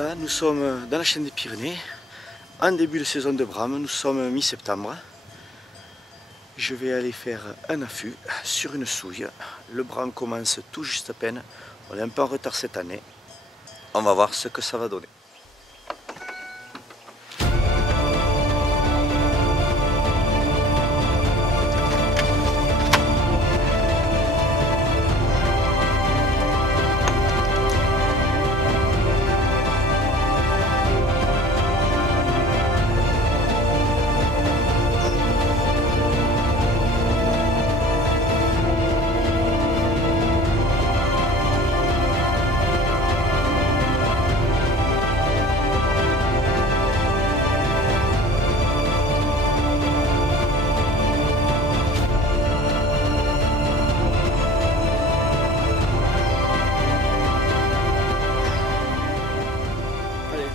Voilà, nous sommes dans la chaîne des Pyrénées, en début de saison de brame, nous sommes mi-septembre. Je vais aller faire un affût sur une souille. Le brame commence tout juste à peine, on est un peu en retard cette année. On va voir ce que ça va donner.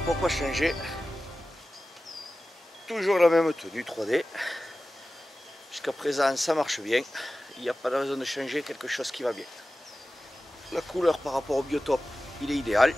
Pourquoi changer? Toujours la même tenue 3D. Jusqu'à présent ça marche bien. Il n'y a pas de raison de changer quelque chose qui va bien. La couleur par rapport au biotope, il est idéal.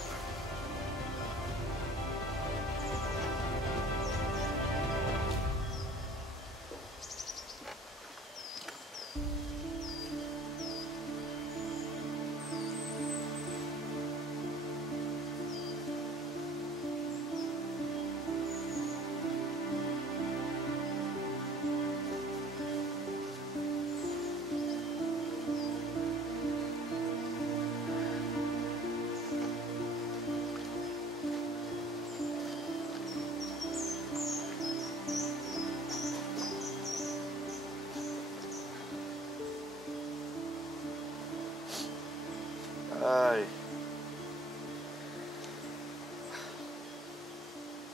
Allez.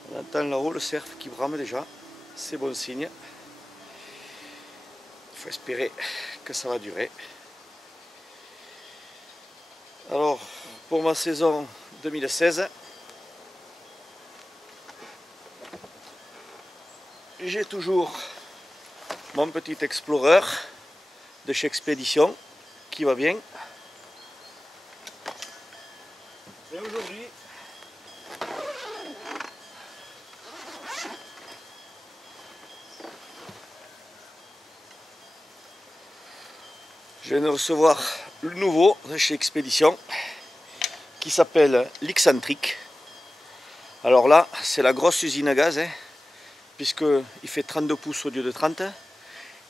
On entend là-haut le cerf qui brame déjà, c'est bon signe. Il faut espérer que ça va durer. Alors, pour ma saison 2016, j'ai toujours mon petit Explorer de chez Expédition qui va bien. Et aujourd'hui, je viens de recevoir le nouveau de chez Expédition qui s'appelle l'Excentric. Alors là, c'est la grosse usine à gaz, puisqu'il fait 32 pouces au lieu de 30.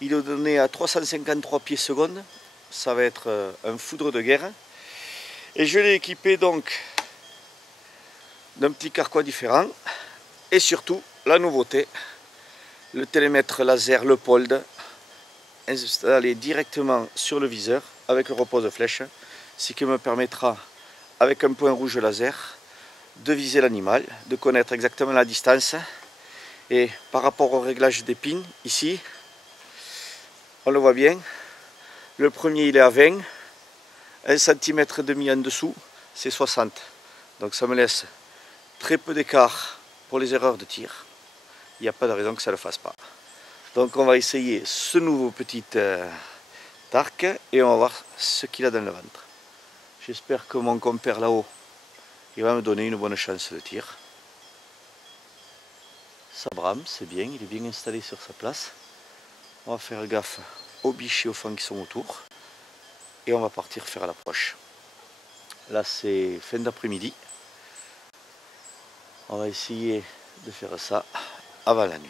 Il est donné à 353 pieds secondes. Ça va être un foudre de guerre. Et je l'ai équipé donc d'un petit carquois différent. Et surtout, la nouveauté, le télémètre laser Leupold installé directement sur le viseur avec le repose-flèche, ce qui me permettra, avec un point rouge laser, de viser l'animal, de connaître exactement la distance. Et par rapport au réglage des pins, ici, on le voit bien, le premier il est à 20, 1,5 cm en dessous, c'est 60. Donc ça me laisse très peu d'écart pour les erreurs de tir. Il n'y a pas de raison que ça ne le fasse pas. Donc on va essayer ce nouveau petit arc et on va voir ce qu'il a dans le ventre. J'espère que mon compère là-haut, il va me donner une bonne chance de tir. Ça brame, c'est bien, il est bien installé sur sa place. On va faire gaffe aux biches et aux fans qui sont autour. Et on va partir faire l'approche. Là c'est fin d'après-midi. On va essayer de faire ça avant la nuit.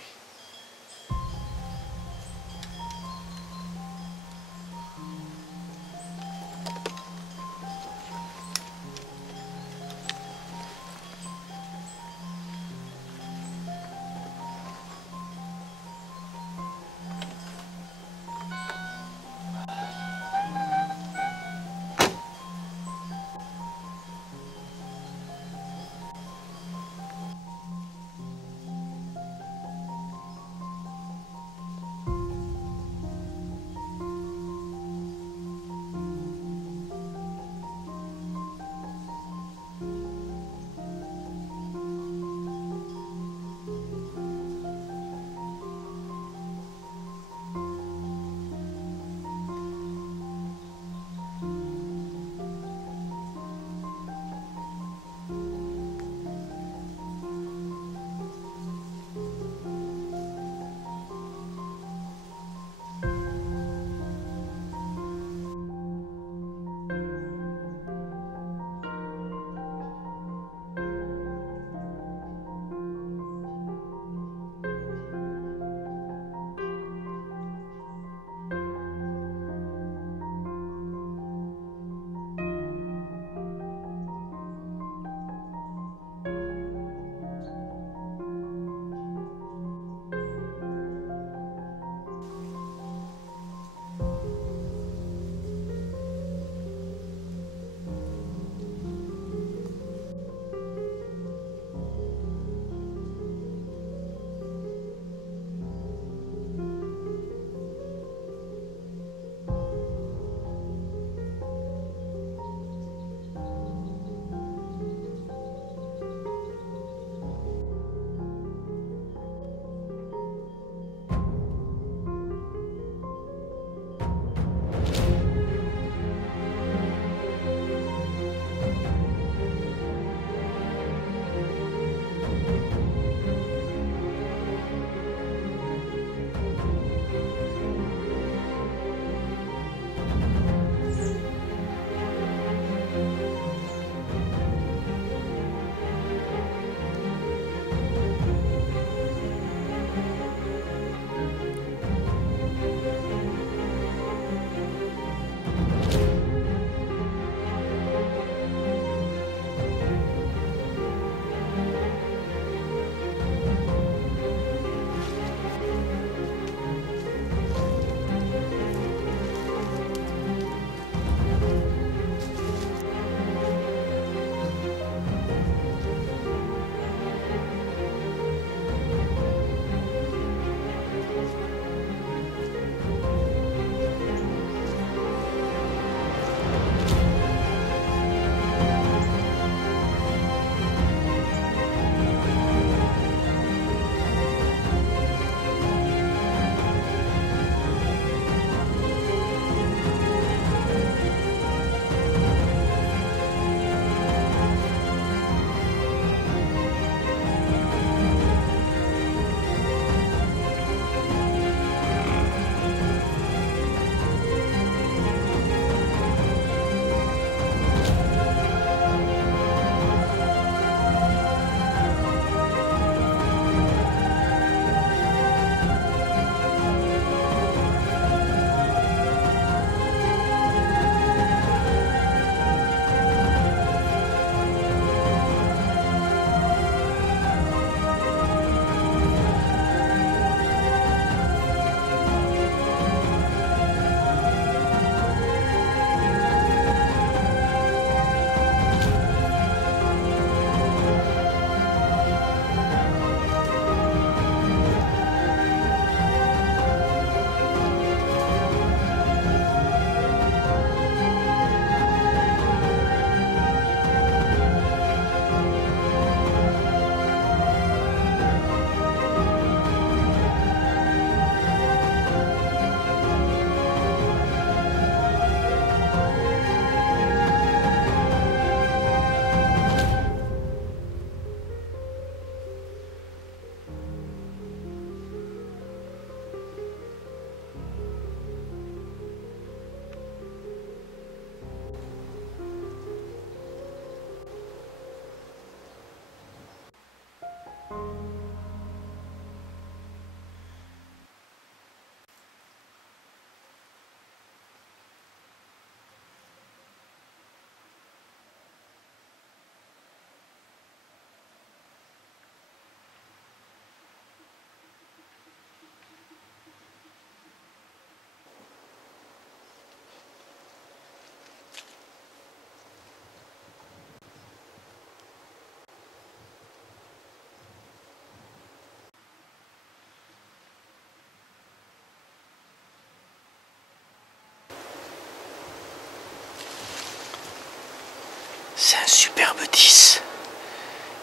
C'est un superbe 10.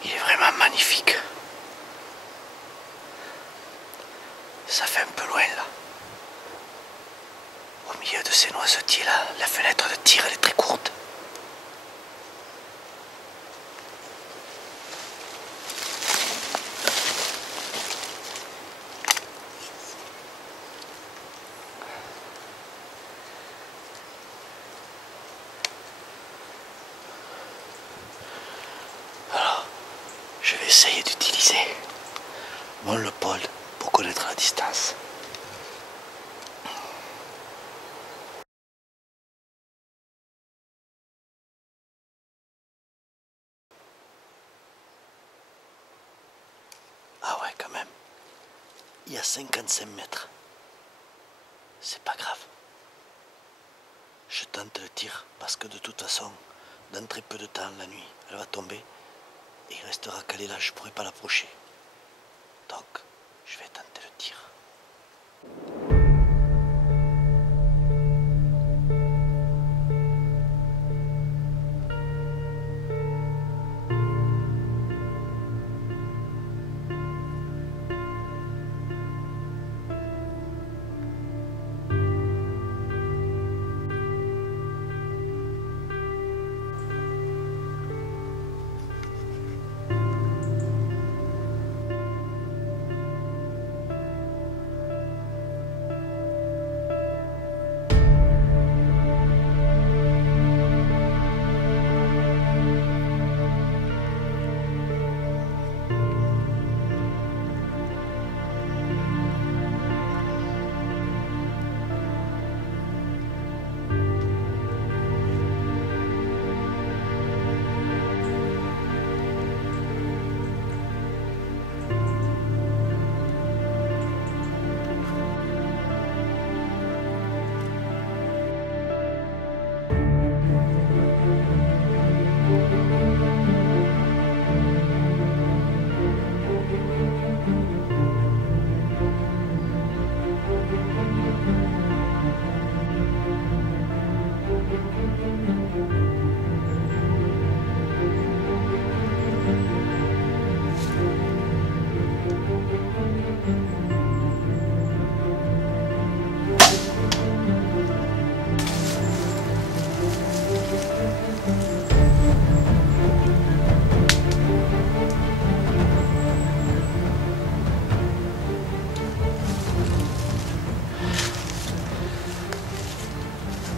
Il est vraiment magnifique. Ça fait un peu loin là. Au milieu de ces noisetiers là, la fenêtre de tir elle est très courte. Alors, je vais essayer d'utiliser mon Leupold pour connaître la distance. Ah ouais, quand même. Il y a 55 mètres. C'est pas grave. Je tente le tir parce que de toute façon, dans très peu de temps, la nuit, elle va tomber et il restera calé là, je pourrai pas l'approcher. Donc, je vais tenter le tir.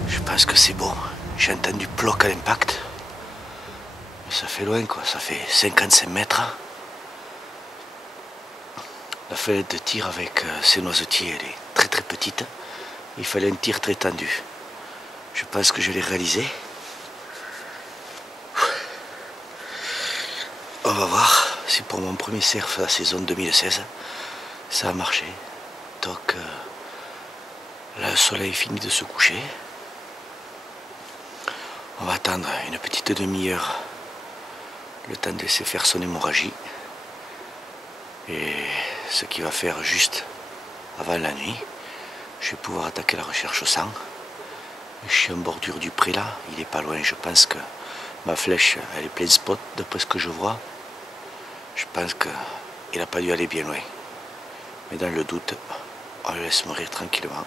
Je pense que c'est bon. J'ai entendu ploc à l'impact. Mais ça fait loin quoi, ça fait 55 mètres. La fenêtre de tir avec ces noisetiers, elle est très très petite. Il fallait un tir très tendu. Je pense que je l'ai réalisé. On va voir si pour mon premier surf à la saison 2016, ça a marché. Donc là, le soleil finit de se coucher. On va attendre une petite demi-heure, le temps de laisser faire son hémorragie. Et ce qui va faire juste avant la nuit, je vais pouvoir attaquer la recherche au sang. Je suis en bordure du pré là, il est pas loin, je pense que ma flèche elle est plein spot d'après ce que je vois. Je pense qu'il n'a pas dû aller bien loin. Mais dans le doute, on le laisse mourir tranquillement.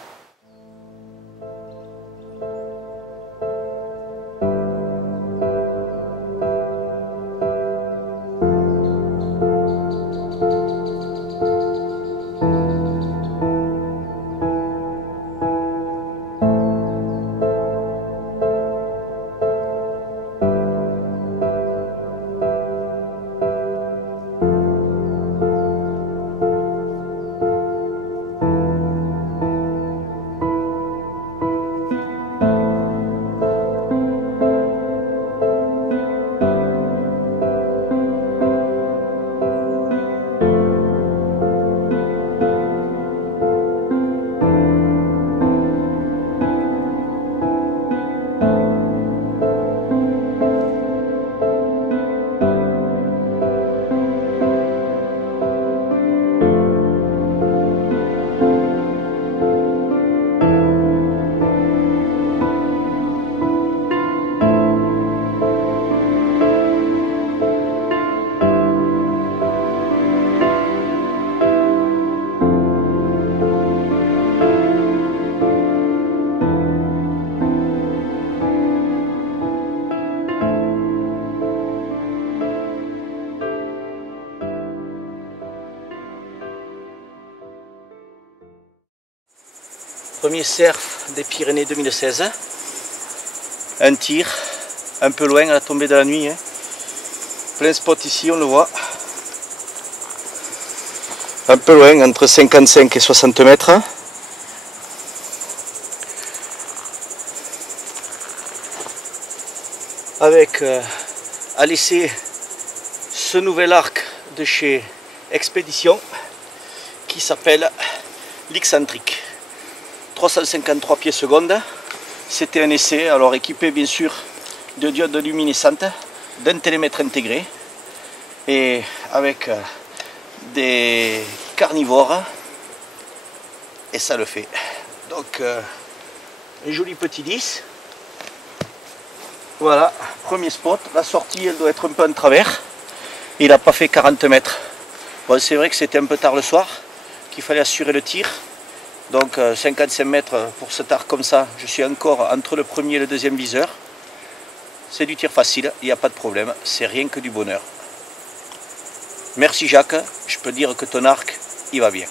Premier surf des Pyrénées 2016. Un tir, un peu loin à la tombée de la nuit. Hein. Plein spot ici, on le voit. Un peu loin, entre 55 et 60 mètres. Avec à laisser ce nouvel arc de chez Expédition qui s'appelle l'Excentric. 353 pieds secondes. C'était un essai, alors équipé bien sûr de diodes luminescentes, d'un télémètre intégré et avec des carnivores, et ça le fait. Donc un joli petit 10. Voilà, premier spot. La sortie elle doit être un peu en travers. Il n'a pas fait 40 mètres. Bon, c'est vrai que c'était un peu tard le soir, qu'il fallait assurer le tir. Donc 55 mètres pour cet arc comme ça, je suis encore entre le premier et le deuxième viseur. C'est du tir facile, il n'y a pas de problème, c'est rien que du bonheur. Merci Jacques, je peux dire que ton arc, il va bien.